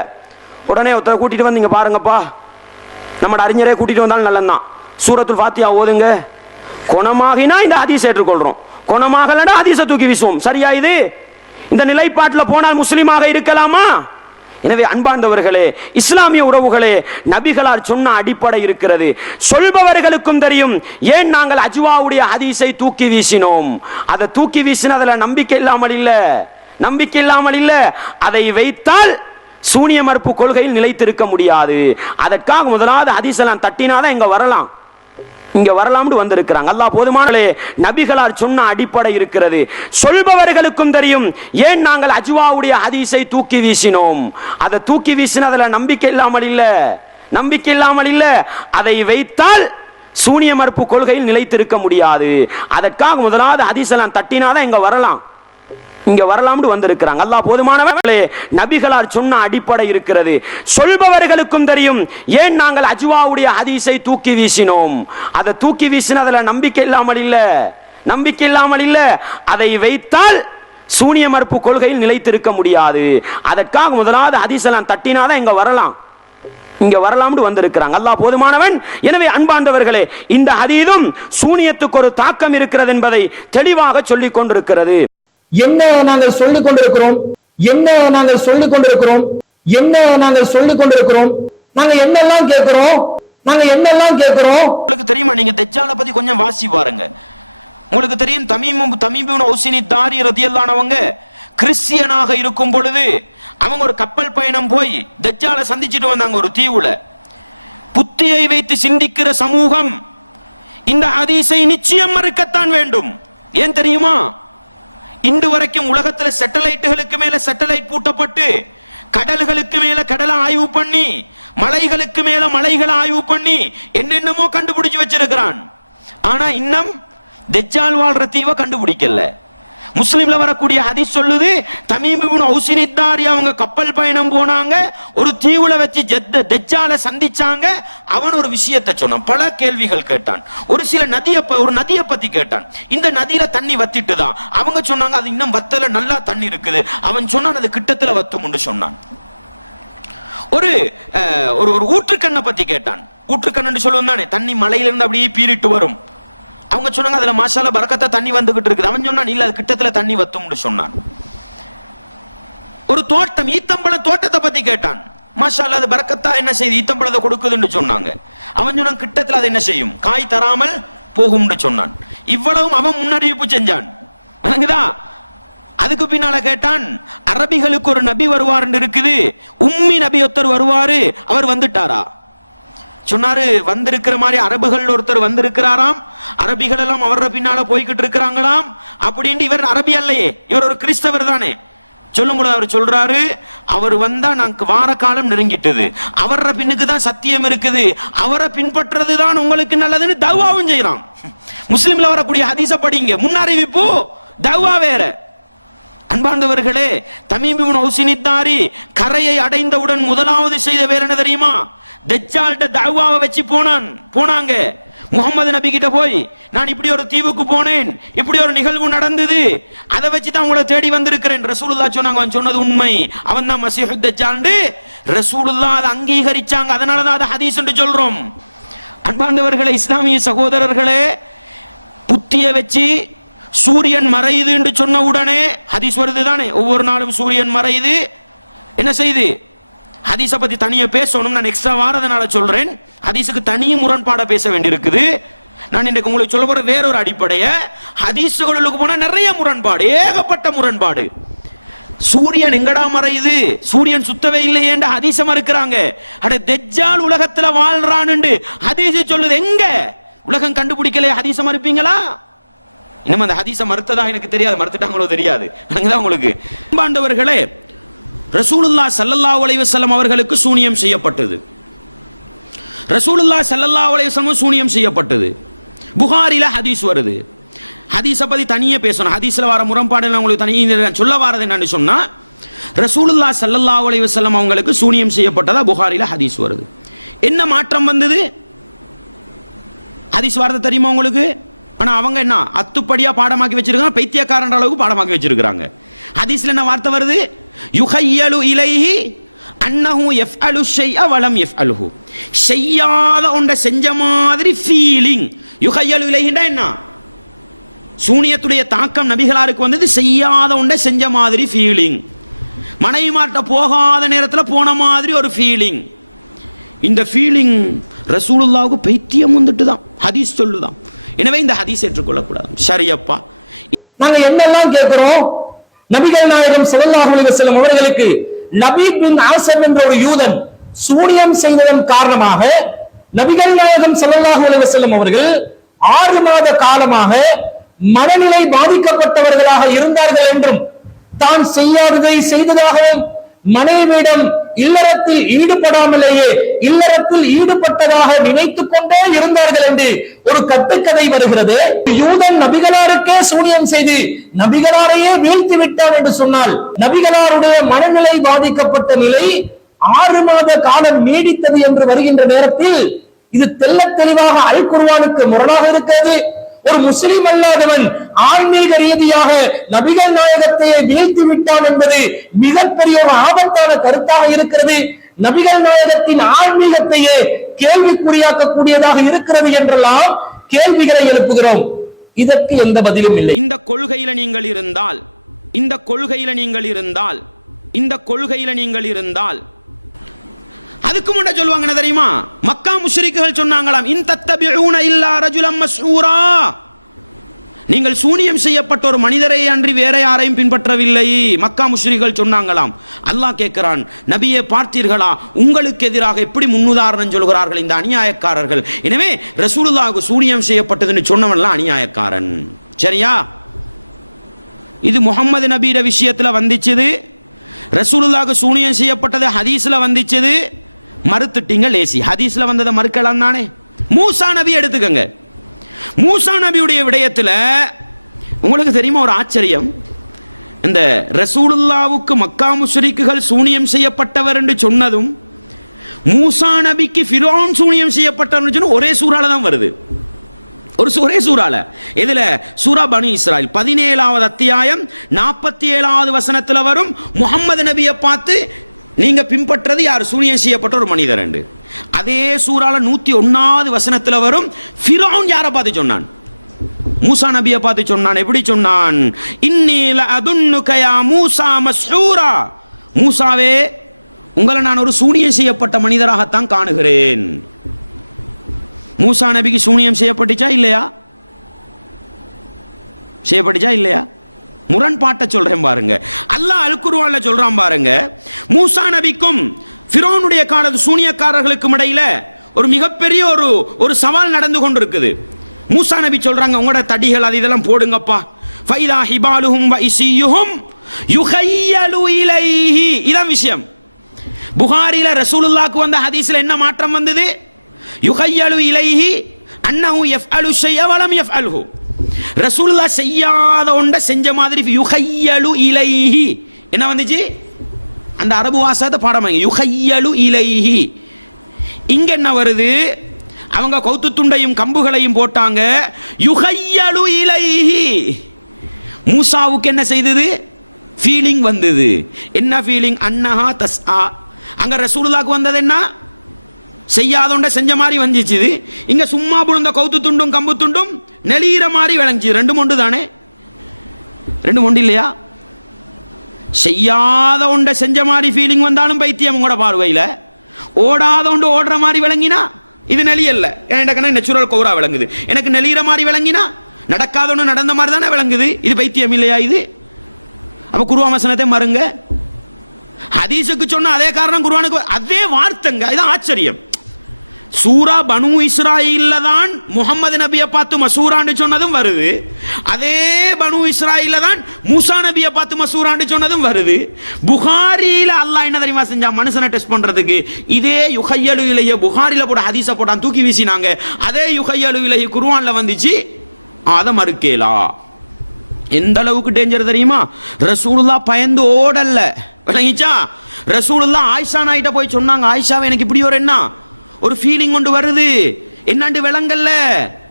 உடனே ஒருத்தரை கூட்டிட்டு வந்து, இங்க பாருங்கப்பா, நம்மட அறிஞரே கூட்டிட்டு வந்தாலும் நல்லதான், சூரத்துல் ஃபாத்திஹா ஓதுங்க. குணமாகினா இந்த ஹதீஸ் ஏற்றுக்கொள்றோம், குணமாகலன்னா ஹதீஸை தூக்கி வீசுவோம். சரியா? இது இந்த நிலைப்பாட்டில் போனால் முஸ்லிமாக இருக்கலாமா? எனவே அன்பார்ந்தவர்களே, இஸ்லாமிய உறவுகளே, நபிகளார் சொன்ன அடிப்படை இருக்கிறது. சொல்பவர்களுக்கும் தெரியும் ஏன் நாங்கள் அஜ்வாவுடைய ஹதீஸை தூக்கி வீசினோம். அதை தூக்கி வீசினதுல நம்பிக்கை இல்லாமல் இல்ல, நம்பிக்கை இல்லாமல் இல்ல. அதை வைத்தால் சூனிய மறுப்பு கொள்கையில் நிலைத்திருக்க முடியாது. அதற்காக முதலாவது ஹதீஸ் எல்லாம் தட்டினாதான் இங்க வரலாம், இங்க வரலாம்னு வந்திருக்கிறாங்க. அல்லாஹ் போதுமானே. நபிகளார் சொன்ன அடிப்படை இருக்கிறது. சொல்பவர்களுக்கும் தெரியும் ஏன் நாங்கள் அஜ்வாவுடைய ஹதீஸை தூக்கி வீசினோம். அதை தூக்கி வீசினதுல நம்பிக்கை இல்லாமல் இல்ல, நம்பிக்கை இல்லாமல் இல்ல, அதை வைத்தால் சூனிய மறுப்பு கொள்கையில் நிலைத்திருக்க முடியாது. அதற்காக முதலாவது ஹதீஸெல்லாம் தட்டினாதான் இங்க வரலாம், இங்க வரலாம்னு வந்திருக்கிறாங்க. அல்லாஹ் போதுமானவர்களே, நபிகளார் சொன்ன அடிப்படை இருக்கிறது. சொல்பவர்களுக்கும் தெரியும் ஏன் நாங்கள் அஜ்வாவுடைய ஹதீஸை தூக்கி வீசினோம். அதை தூக்கி வீசினதுல நம்பிக்கை இல்லாமல் இல்ல, நம்பிக்கை இல்லாமல் இல்ல, அதை வைத்தால் சூனிய மறுப்பு கொள்கையில் நிலைத்திருக்க முடியாது. அதற்காக முதலாவது ஹதீஸெல்லாம் தட்டினாதான் இங்க வரலாம், இங்க வரலாம்னு வந்திருக்கிறாங்க. அல்லாஹ் போதுமானவன். எனவே அன்பார்ந்தவர்களே, இந்த ஹதீஸும் சூனியத்துக்கு ஒரு தாக்கம் இருக்கிறது என்பதை தெளிவாக சொல்லிக் கொண்டிருக்கிறது. என்ன நாங்கள் சொல்லிக் கொண்டிருக்கிறோம், என்ன நாங்கள் சொல்லிக் கொண்டிருக்கிறோம், என்ன நாங்கள் சொல்லிக் கொண்டிருக்கிறோம், நாங்க என்னெல்லாம் கேட்கிறோம், நாங்க என்னெல்லாம் கேட்கிறோம். உங்களுக்கு தெரியுமா, நீங்க தஜ்ஜாலை பத்தி கொஞ்சம் வாசி பாருங்க. உங்களுக்கு தெரியும், தமீம் இப்னு ஹுசைனி தாரி ரலியல்லாஹு அன்ஹு கிறிஸ்டியனாக இருக்கும் பொழுது அவங்க ஒரு கப்பல் பயணம் போய் தஜ்ஜாலை சந்திச்சுட்டு வந்தாங்க ஒரு தீவுல. புத்தியை வைத்து சிந்திக்கிற சமூகம் இந்த ஹதீஸை நிச்சயம் மறுக்கத்தான் வேண்டும். ஏன் தெரியுமா, இன்று வரைக்கும் உலகத்துல சேட்டலைட்டுகளுக்கு மேல சேட்டலைட் பூட்டப்பட்டு, கடல்களுக்கு மேல கடலை ஆய்வு பண்ணி, மலைகளுக்கு மேல மலைகளை ஆய்வு பண்ணி என்னென்னமோ கண்டுபிடிச்சு வச்சிருக்கிறான். ஆனா இன்னும் தஜ்ஜால் வாழ்ற தீவை கண்டுபிடிக்கல. முஸ்லிம்ல வரக்கூடிய ஹதீஸ் சொல்லுது, தமீம் இப்னு ஹுசைனி தாரி அவங்க கப்பல் பயணம் போனாங்க, ஒரு தீவுல வச்சு தஜ்ஜாலை சந்திச்சாங்க. அவன் ஒரு விஷயத்தை சொன்னான், பல கேள்விகள் கேட்டான். ஒரு நதியை பத்தி கேட்டான், இந்த நதியில தண்ணி வத்திட்டுதான். அவங்க சொன்னாங்க அது இன்னும் வத்தல, நல்லா தண்ணி இருக்குது. அவன் சொன்னான் அது கிட்டத்துல வத்தும் சொன்னான். ஒரு ஊற்றுக்கண்ணை பத்தி கேட்டான். ஊற்றுக்கண்ணு சொல்லுவோம் தானே, தண்ணி மலையிலிருந்து அப்படியே பீறிட்டு வரும். அவங்க சொன்னாங்க அதுல மாஷாஅல்லாஹ் பரக்கத்தா தண்ணி வந்துகிட்டு இருக்குது. அவன் சொன்னான் இல்ல, அது கிட்டத்துல தண்ணி வத்தும்னு சொன்னான். ஒரு தோட்டம், ஈத்தம்பழ தோட்டத்தை பத்தி கேட்டான். மாஷாஅல்லாஹ் அது பரக்கத்தா என்ன செய்யுது, ஈத்தம்பழத்தை கொடுக்குதுன்னு சொன்னாங்க. அவன் சொன்னான் கிட்டத்துல அது என்ன செய்யும், காய் தராமல் போகும்னு சொன்னான். இவ்வளவும் அவன் முன்னறிவிப்பு செஞ்சான். விளங்குதா? அதுக்கு பின்னால கேட்டான், அரபிகளுக்கு ஒரு நபி வருவார் இருக்குது, உம்மி நபி ஒருத்தர் வருவாரு, அவர் வந்துட்டாரா? சொன்னாரு வந்திருக்கிற மாதிரி அரபுகள் ஒருத்தர் வந்திருக்கிறாராம், அரபிகள் எல்லாம் அவர பின்னால போய்கிட்டு இருக்கிறாங்களாம். அப்படின்னு இவர் அரபி அல்லையே, இவர் ஒரு கிறிஸ்தவர் தானே. சொல்லும்போது அவர் சொல்றாரு, அவர் வந்தா நாங்க வார காலம் நெருங்கிட்டது, அவர பின்னுக்கு தான் சத்தியம் இருக்குது, அவரை பின்பற்றது தான் உங்களுக்கு நல்லதுன்னு தவ்வாவும் செய்யறான். முஸ்லிம்ல வரக்கூடிய ஹதீஸ படிங்க, முன்னறிவிப்பு தவ்வா வேற. அன்பார்ந்தவர்களே, தமீம் இப்னு ஹுசைனி தாரி கரையை அடைந்தவுடன் முதலாவது செய்த வேலை என்ன தெரியுமா, தஜ்ஜால்ட்ட தஅவாவை வச்சு போனாங்க. முகமது நபி கிட்ட போய், நான் இப்படி ஒரு தீவுக்கு போனேன், இப்படி ஒரு நிகழ்வு நடந்தது, அதை வச்சு தான் உங்களை தேடி வந்திருக்கிறேன். ரசூலுல்லாஹ் சொன்னாங்க, அவன் சொன்னது உண்மை, அவன் தான் மஸீஹுத் தஜ்ஜால். ரசூலுல்லாஹ் அதை அங்கீகரிச்சாங்க. அதனால தான் அதை ஹதீஸ் என்று சொல்றோம். அன்பார்ந்தவர்களே, இஸ்லாமிய சகோதரர்களே, புத்திய வச்சு சூரியன் மறையுது என்று சொன்ன உடனே ஹதீஸ் வருது தானே, ஒவ்வொரு நாளும் சூரியன் மறையுது. என்ன செய்யுது, ஹதீஸ பத்தி தனியா பேசணும், நான் எக்ஸ்ட்ரா வாரதனால சொல்றேன். ஹதீஸுக்கு தனியும் முரண்பாடா பேச வேண்டியிருக்குது. நான் இன்றைக்கு உங்களுக்கு சொல்ல போற வேறொரு அடிப்படைய, ஹதீஸுகளுக்கு போனா நிறைய முரண்பாடு, ஏகப்பட்ட முரண்பாடு. சூரியன் எங்கடா மறையுது, சூரியன் சுத்தவே இல்லையேன்னு ஹதீஸ மறுக்கிறாங்க. அட தஜ்ஜால் உலகத்துல வாழ்றான்னு ஹதீஸ் சொல்லுது. எங்க உலகம் கண்டுபிடிக்கலையே ஹதீஸ மறுப்பீங்களா? இன்னும் அந்த ஹதீஸ மறுத்ததா எனக்கு தெரியாது, மறுத்துட்டாங்களோ தெரியாது. உங்களுக்கு அன்பாண்டவர்களே, ரசூலுல்லாஹ் ஸல்லல்லாஹு அலைஹி வஸல்லம் அவர்களுக்கு சூனியம் செய்யப்பட்டது. ரசூலுல்லாஹ் ஸல்லல்லாஹு அலைஹி வஸல்லம் சூனியம் செய்யப்பட்டது. புகாரில ஹதீஸ் வருது. ஹதீஸை பத்தி தனியே பேசணும், ஹதீஸ்ல வர முரண்பாடு உங்களுக்கு தனியே சொல்ல வரது என்னன்னு சொன்னா, ரசூலுல்லாஹ் ஸல்லல்லாஹு அலைஹி வஸல்லம் அவங்களுக்கு சூனியம் செய்யப்பட்டதா புகாரில ஹதீஸ் வருது. என்ன மாற்றம் வந்தது? ஹதீஸ் வார்த்தை தெரியுமா உங்களுக்கு? ஆனா அவங்க என்ன அத்துப்படியா பாடமாக்கி வச்சிருக்காங்க, பைத்தியக்காரன்ற அளவுக்கு பாடமாக்கி வச்சிருக்காங்க. ஹதீஸ்ல என்ன வார்த்தை வருது? யுஹய்யலு இலைஹி அன்னஹு யஃஅலு ஷைஅ வலம் யஃஅலுஹு. செய்யாத ஒன்றை செஞ்ச மாதிரி ஃபீலிங். யுஹய்யலு இலைஹின்னா என்ன? சூனியத்துடைய தாக்கம் நபிகளாருக்கு வந்தது, செய்யாத ஒன்றை செஞ்ச மாதிரி ஃபீலிங். மனைவிமார்ட்ட போகாத நேரத்தில் போன மாதிரி ஒரு ஃபீலிங். இந்த ஃபீலிங் ரசூலுல்லாவுக்கு பைத்தியம் வந்துட்டு தான் ஹதீஸ் சொல்லுதான். எனவே இந்த ஹதீஸ் ஏற்றுக்கொள்ளக்கூடாது. சரியப்பா, நாங்க என்னெல்லாம் கேட்கிறோம்? நபிகள் நாயகம் ஸல்லல்லாஹு அலைஹி வஸல்லம் அவர்களுக்கு லபீத் பின் ஆஸம் என்ற ஒரு யூதன் சூனியம் செய்ததன் காரணமாக நபிகள் நாயகம் ஸல்லல்லாஹு அலைஹி வஸல்லம் அவர்கள் 6 மாத காலமாக மனநிலை பாதிக்கப்பட்டவர்களாக இருந்தார்கள் என்றும், தான் செய்யாததை செய்ததாகவும் மனைவியிடம் இல்லறத்தில் ஈடுபடாமலேயே இல்லறத்தில் ஈடுபட்டதாக நினைத்துக் கொண்டே இருந்தார்கள் என்று ஒரு கட்டுக்கதை வருகிறது. யூதன் நபிகளாருக்கே சூனியம் செய்து நபிகளாரையே வீழ்த்தி விட்டான் என்று சொன்னால், நபிகளாருடைய மனநிலை பாதிக்கப்பட்ட நிலை 6 மாத காலம் நீடித்தது என்று வருகின்ற நேரத்தில் இது தெள்ள தெளிவாக அல் குர்ஆனுக்கு முரணாக இருக்கிறது. ஒரு முஸ்லிம் அல்லாதவன் ஆன்மீக ரீதியாக நபிகள் நாயகத்தையே வீழ்த்தி விட்டான் என்பது மிகப்பெரிய ஒரு ஆபத்தான கருத்தாக இருக்கிறது. நபிகள் நாயகத்தின் ஆன்மீகத்தையே கேள்விக்குறியாக்கக்கூடியதாக இருக்கிறது என்றெல்லாம் கேள்விகளை எழுப்புகிறோம். இதற்கு எந்த பதிலும் இல்லை. இந்த கொள்கையில நீங்கள் இருந்தால், இந்த கொள்கையில நீங்கள் இருந்தால், இந்த கொள்கையில நீங்கள் இருந்தால் அதுக்கு முன்ன சொல்லுவாங்க என்ன தெரியுமா? மக்கா முஷ்ரிக்குகள் சொன்னாங்களாம், இன் தத்தபிஊன இல்லா ரஜுலம் மஸ்ஊரா, நீங்கள் சூனியம் செய்யப்பட்ட ஒரு மனிதரை அன்றி வேற யாரையும் பின்பற்றவில்லை. மக்கா முஷ்ரிக்குகள் சொன்னாங்களாம். அல்லாஹ் கேட்கிறான், நபியே பார்த்தீர்களா, உங்களுக்கு எதிராக எப்படி முன்னுதாரணம் சொல்கிறார்கள் இந்த அநியாயக்காரர்கள். எனவே ரசூலுல்லாஹ்வுக்கு சூனியம் செய்யப்பட்டதுன்னு சொன்னவன்லாம் அநியாயக்காரன். சரியா? இது முஹம்மது நபியோட விஷயத்துல வந்துச்சுது. ரசூலுல்லாஹ்வுக்கு சூனியம் செய்யப்பட்டது ஹதீஸ்ல வந்துச்சுது. மறுத்துட்டீங்க லேசி. ஹதீஸ்ல வந்ததை மறுக்கலாம் தானே. மூசா நபி எடுத்துக்கங்க. மூசா நபியுடைய விடயத்தில் உங்களுக்கு தெரியுமா ஒரு ஆச்சரியம்? இந்த ரசூலுல்லாஹ்வுக்கு மக்கா முஷ்ரிக்குகள் சூனியம் செய்யப்பட்டவர் என்று சொன்னதும், மூசா நபிக்கு ஃபிரௌன் சூனியம் செய்யப்பட்டவர் சொன்ன ஒரே சூறால தான் வருது. ஒரே சூறால. இதுல சூரா பனி இஸ்ராயில் 17வது அத்தியாயம் 47வது வசனத்துல வரும், முஹம்மது நபியை பார்த்து நீங்க பின்பற்றது யார்? சூனியம் செய்யப்பட்ட ஒரு மனிதர் என்று. அதே சூறால 101வது வசனத்துல வரும், ஃபிரௌன் யாரை பார்த்து சொன்னான்? மூசா நபியை பார்த்து சொன்னான். எப்படி சொன்னான்? இன்னீ லஅதுன்னுக யா மூசா மஸ்ஹூரா, மூசாவே உங்களை நான் ஒரு சூனியம் செய்யப்பட்ட மனிதராகத்தான் காணுகிறேன். மூசா நபிக்கு சூனியம் செய்யப்பட்டுச்சா இல்லையா? செய்யப்பட்டுச்சா இல்லையா? முரண்பாட்டை சொல்றேன் பாருங்க. அல்லாஹ் அல் குர்ஆன்ல சொல்றான் பாருங்க, மூசா நபிக்கும் ஃபிரௌனுடைய காலத்து சூனியக்காரர்களுக்கும் இடையில ஒரு மிகப்பெரிய ஒரு சவால் நடந்து கொண்டிருக்குது. மூசா நபி சொல்றாங்க, உங்களோட தடிகள் அது இதெல்லாம் போடுங்கப்பா. ஃபைதா ஹிபாலுஹும் வ இஸியுஹும் யுஹய்யலு இலைஹி. இதான் விஷயம். புகாரில ரசூலுல்லாஹ்க்கு வந்த ஹதீஸ்ல என்ன மாற்றம் வந்தது? யுஹய்யலு இலைஹி அன்னஹு யஃஅலு ஷைஅ வ லம் யஃஅல்ஹு. ரசூலுல்லாஹ் செய்யாத ஒன்றை செஞ்ச மாதிரி. யுஹய்யலு இலைஹி என்ன வந்துச்சு? அந்த அரபு வாசகத்தை பாடமாங்க. யுஹய்யலு இலைஹி. இங்க என்ன வருது? அவங்க கௌத்து துண்டையும் கம்புகளையும் போட்டாங்க. யுஹய்யலு இலைஹி. மூசாவுக்கு என்ன செய்தது? ஃபீலிங் வந்தது. என்ன ஃபீலிங்? அன்னஹா தஸ்ஆ. அங்க ரசூலுல்லாஹ்க்கு வந்தது என்ன? செய்யாதோண்ட செஞ்ச மாதிரி வந்துச்சு. இங்க சும்மா புழுந்த கௌத்து துண்டும் கம்பு துண்டும் நெளிகிற மாதிரி விளங்குச்சு. 2 மொண்டு தானே? 2 மொண்டு இல்லையா? செய்யாத ஒன்றை செஞ்ச மாதிரி ஃபீலிங் வந்தாலும் பைத்தியம் உங்களோட பார்வையில். ஓடாத ஒன்று ஓடுற மாதிரி விளங்கினா இது நெளியல்ல. எனக்கு நெச்சுரல் கௌரா விளங்குது. எனக்கு நெளிகிற மாதிரி விளங்கினா நடக்காத ஒன்று நடந்த மாதிரி தானே விளங்குது. இது பைத்தியம் இல்லையா இது? அப்போ குர்ஆன் வசனத்தை மறுங்க. ஹதீஸுக்கு சொன்ன அதே காரணம் குர்ஆனுக்கு அதே வார்த்தைங்க. இதுதான் ஆச்சரியம். சூரா பனு இஸ்ராயில்ல தான் முஹம்மது நபியை பார்த்து மசூரான்னு சொன்னதும் வருது. அதே பனு இஸ்ராயில்ல தான் மூசா நபியை பார்த்து மசூரான்னு சொன்னதும் வருது. புகாரியில அல்லாஹ் என்ன தெரியுமா செஞ்சா? மனுஷனை டெஸ்ட் பண்றதுக்கு இதே யுஹய்யலு இலைஹி புகாரில போட ஹதீஸை போட்டான், தூக்கி வீசினாங்க. அதே யுஹய்யலு இலைஹி குர்ஆன்ல வந்துச்சு. அதை மறுக்கேலா. எந்த அளவுக்கு டேஞ்சர் தெரியுமா? ரசூலுல்லாஹ் பயந்து ஓடல்ல, விளங்கிச்சா? ரசூலுல்லாஹ் ஆயிஷா நாயிட்ட போய் சொன்னாங்க, ஆயிஷாவே எனக்கு இப்படி ஒரு ஃபீலிங் கொண்டு வருது, என்னண்டு விளங்கல்ல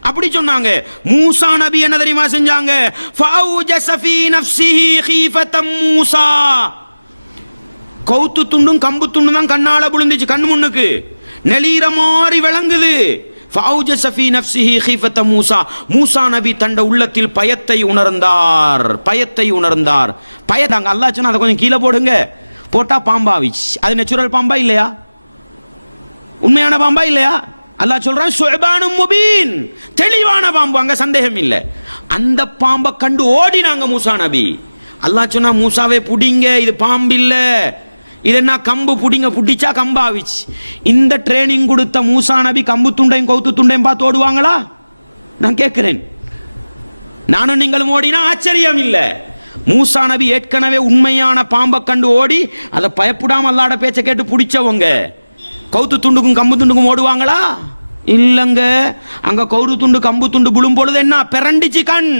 அப்படி சொன்னாங்க. மூசா நபி என்ன தெரியுமா செஞ்சாங்க? ஃபௌஜஸ ஃபீ நஃப்ஸிஹி ஹீஃபதம் மூசா. கௌத்து துண்டும் கம்பு துண்டும் தான் கண்ணால விழுந்துச்சு, கண் முன்னுக்கு நெளிகிற மாதிரி விளங்குது. ஃபௌஜஸ ஃபீ நஃப்ஸிஹி ஹீஃபதம் மூசா. மூசா நபி தண்ட உள்ளத்தில் பயத்தை உணர்ந்தார். பயத்தாங்க. அல்லாஹ் சொன்னா அதை கொஞ்சம் கீழே போடுங்க. போட்டா பாம்பாவிச்சு. அது நேச்சுரல் பாம்பா இல்லையா? உண்மையான பாம்பா இல்லையா? அல்லாஹ் சொல்றான் சுஅபானும் முபீன், தெளிவான பாம்பு, அங்க சந்தேகம் இல்லை. அந்த பாம்பை கண்டு ஓடினாங்க மூசா நபி. அல்லாஹ் சொன்னா மூசாவே புடிங்க, இது பாம்பு இல்ல, இது என்ன கம்பு, புடிங்க. புடிச்சா கம்பாவிச்சு. இந்த ட்ரைனிங் கொடுத்த மூசா நபி கம்பு துண்டையும் கௌத்து துண்டையும் பார்த்து ஓடுவாங்களா? நான் கேட்கிறேன். நானும் நீங்களும் ஓடினா ஆச்சரியம் இல்லை. மூசா நபி ஏற்கனவே உண்மையான பாம்பை கண்டு ஓடி அதை பயப்படாம அல்லாஹ்ட பேச்சை கேட்டு பிடிச்சவங்க கவுத்து துண்டுக்கும் கம்பு துண்டுக்கும் ஓடுவாங்களா? இல்லைங்க. அங்க கவுரு துண்டு கம்பு துண்டு விழும் பொழுது என்ன பிறண்டிச்சு கண்.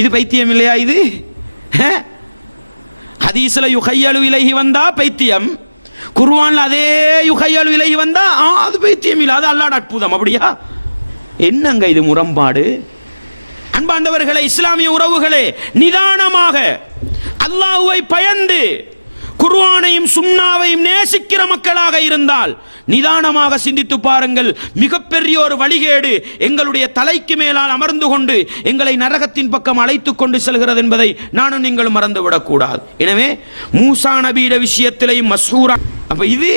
இது பைத்தியம் இல்லையா? இது ஹதீஸ்ல யுஹையலு இலைஹி வந்தா பைத்தியம், குர்ஆன்ல அதே யுஹையலு இலைஹி வந்தா அது பைத்தியம் இல்ல, அது அல்லாஹ்வுடைய அற்புதம். அப்படியா? என்னங்க இது முரண்பாடு? அன்பாண்டவர்களே, இஸ்லாமிய உறவுகளே, நிதானமாக அல்லாஹ்வை பயந்து குர்ஆனையும் சுன்னாவையும் நேசிக்கிற மக்களாக இருந்தால் நிதானமாக சிந்தித்து பாருங்கள். மிகப்பெரிய ஒரு வழிகேடு எங்களுடைய தலைக்கு மேலால் அமர்ந்து கொண்டு எங்களை நரகத்தின் பக்கம் அழைத்து கொண்டு செல்கிறது என்பதை நானும் நீங்களும் மறந்துவிடக் கூடாது. எனவே மூசா நபியிட விஷயத்திலையும் மஸ்ஹூரா, அப்ப இது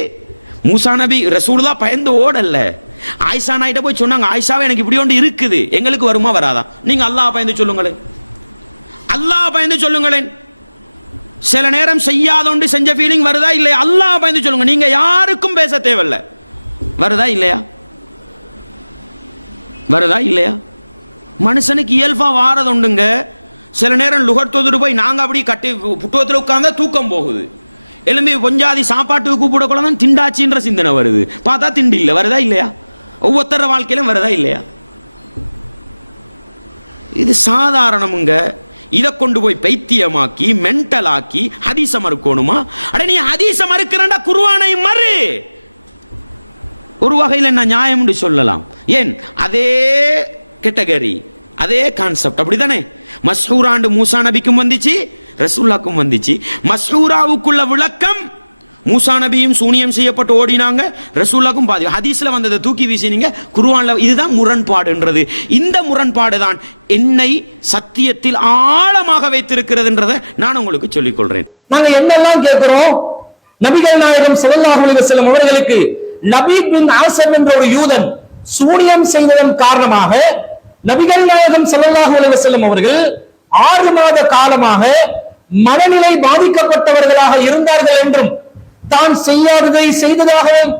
மூசா நபி ரசூலுல்லாஹ் பயந்து ஓடல்ல. ஆயிஷா நாயிட்ட போய் சொன்னாங்க, ஆயிஷாவே எனக்கு இப்படி ஒன்று இருக்குது, எங்களுக்கு வருமா வராதா? நீங்க அல்லாஹ் பயந்து சொல்லுங்களேன், அல்லாஹ் பயந்து சொல்லுங்களேன். சில நேரம் செய்யாத ஒன்று செஞ்ச ஃபீலிங் வருதா இல்லையா? அல்லாஹ் பயந்து சொல்லுங்க, நீங்க யாருக்கும் பேச தேவையில்லை. வருதா இல்லையா? வருதா இல்லையா? மனுஷனுக்கு இயல்பா வாரது உண்டுங்க. சில நேரம் லுகர்த்தோதுட்டு போய் நாங்க அப்படி கட்டி புட்டுவத்தில் உட்கார்ந்தா தூக்கம் போகுது, எலும்பி கொஞ்சாதி சாப்பாட்டுக்கு கூப்பிடக்கூட தான் திண்டாச்சின்ற சிந்தனை வருது, பார்த்தா திண்டி இல்லை. வருதா இல்லையா? ஒவ்வொருத்தர வாழ்க்கையிலும் வருதா இல்லையா? இது சாதாரணமுங்க. இதை கொண்டு போய் பைத்தியமாக்கி மென்டலாக்கி ஹதீஸ மறுக்கணுமா? அட நீ ஹதீஸ மறுக்கிறண்டா குர்ஆனை மறு. ஒரு வகையில் என்ன நியாயம்னு சொல்லலாம். ஏன்? அதே கேட்டகரி, அதே கான்செப்ட், அப்படிதானே? மஸ்ஹூராண்டு மூசா நபிக்கும் வந்துச்சு, ரசூலுல்லாஹ்க்கும் வந்துச்சு. மஸ்ஹூராவுக்குள்ள விளக்கம், மூசா நபியும் சூனியம் செய்யப்பட்டு ஓடினாங்க, ரசூலுல்லாஹ்க்கும் பாதி. ஹதீஸ்ல வந்ததை தூக்கி வீசினீங்க, குர்ஆன்ல. இதுதான் முரண்பாடுன்றது. இந்த முரண்பாடு தான் என்னை சத்தியத்தில் ஆழமாக வைத்திருக்கிறதுன்றதை நான் உங்களுக்கு சொல்லிக் கொள்றேன். நாங்க என்னெல்லாம் கேட்கிறோம்? நபிகள் நாயகம் ஸல்லல்லாஹு அலைஹி வஸல்லம் அவர்களுக்கு லபீத் பின் ஆஸம் என்ற ஒரு யூதன் சூனியம் செய்ததன் காரணமாக நபிகள் நாயகம் ஸல்லல்லாஹு அலைஹி வஸல்லம் அவர்கள் 6 மாத காலமாக மனநிலை பாதிக்கப்பட்டவர்களாக இருந்தார்கள் என்றும், தான் செய்யாததை செய்ததாகவும்,